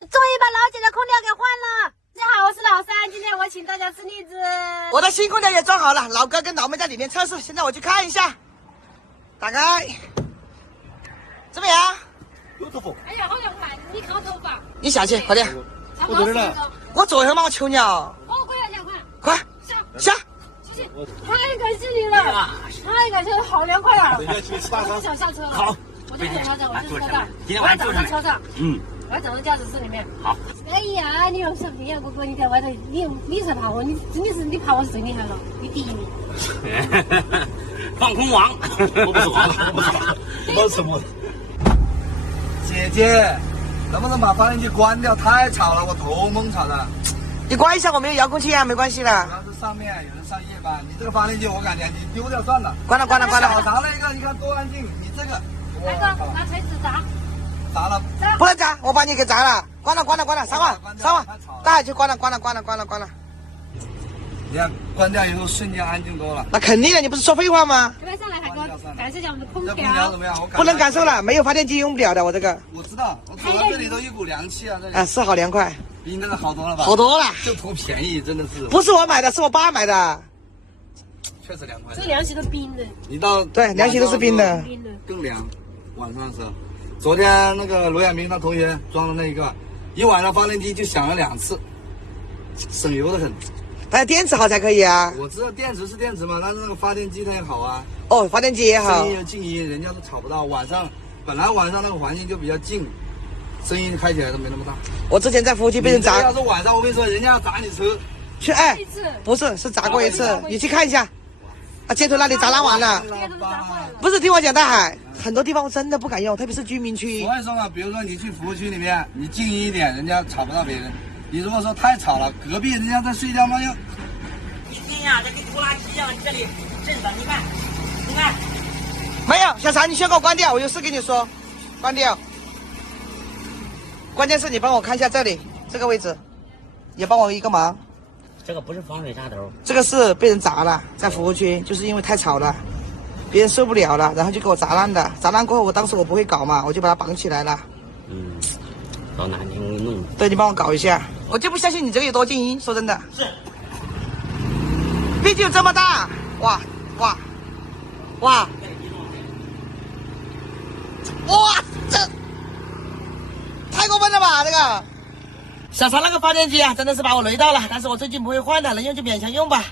终于把老姐的空调给换了。你好，我是老三，今天我请大家吃栗子。我的新空调也装好了，老哥跟老妹在里面测试，现在我去看一下。打开，怎么样？有头发。哎呀，好凉快！你看我头发。你下去，快点。我坐这儿了。我坐一会儿嘛，我求你哦。哦，快点凉快。快下。谢谢，太感谢你了，太感谢了，好凉快啊！等一下去吃大餐。我想下车了。好。我就坐这，我就坐这。今天晚上坐上车上。我要走到驾驶室里面。好。哎呀，你又是平阳哥哥，你在外头，你才爬我，你爬我是最厉害了，你第一名。放空王，我不是王，我什么？姐姐，能不能把发电机关掉？太吵了，我头蒙吵的。你关一下，我没有遥控器啊，没关系的。主要是上面有人上夜班，你这个发电机我感觉你丢掉算了。关了。小长那个，你看多安静，你这个。大哥，拿锤子砸。砸了。不能砸，我把你给砸了。关了，三万，带下去，关了。你看关掉以后瞬间安静多了。那肯定的，你不是说废话吗？这边上来，海哥，感受一下我们的空这空调怎么样？不能感受了，没有发电机用不了的，我这个。我知道，我走到这里都一股凉气啊，这里。啊，是好凉快。比你那个好多了吧？好多了。就图便宜，真的是。不是我买的，是我爸买的。确实凉快。这凉气都冰的。你到对，凉气都是冰的。更凉，晚上的时候。昨天那个罗亚明他同学装的那个，一晚上发电机就响了2次，省油的很。但是电池好才可以啊。我知道电池是电池嘛，但是那个发电机它也好啊。哦，发电机也好。声音又静音，人家都吵不到。本来晚上那个环境就比较静，声音开起来都没那么大。我之前在服务区被人砸。要是晚上，我跟你说，人家要砸你车。去不是砸过一次，你去看一下。啊，街头那里砸烂完了。不是，听我讲，大海很多地方真的不敢用，特别是居民区。所以说嘛，比如说你去服务区里面，你静音一点，人家吵不到别人。你如果说太吵了，隔壁人家在睡觉嘛又。一听呀，这跟拖拉机一样，这里震的，你看。没有，小常，你先给我关掉，我有事跟你说，关掉。关键是你帮我看一下这里这个位置，也帮我一个忙。这个不是防水插头，这个是被人砸了，在服务区，就是因为太吵了，别人受不了了，然后就给我砸烂的。砸烂过后，当时我不会搞嘛，我就把它绑起来了。老难听给弄。对，你帮我搞一下，我就不相信你这个有多静音，说真的。是。毕竟有这么大，哇！这太过分了吧，这个。小常那个发电机啊，真的是把我雷到了，但是我最近不会换的，能用就勉强用吧。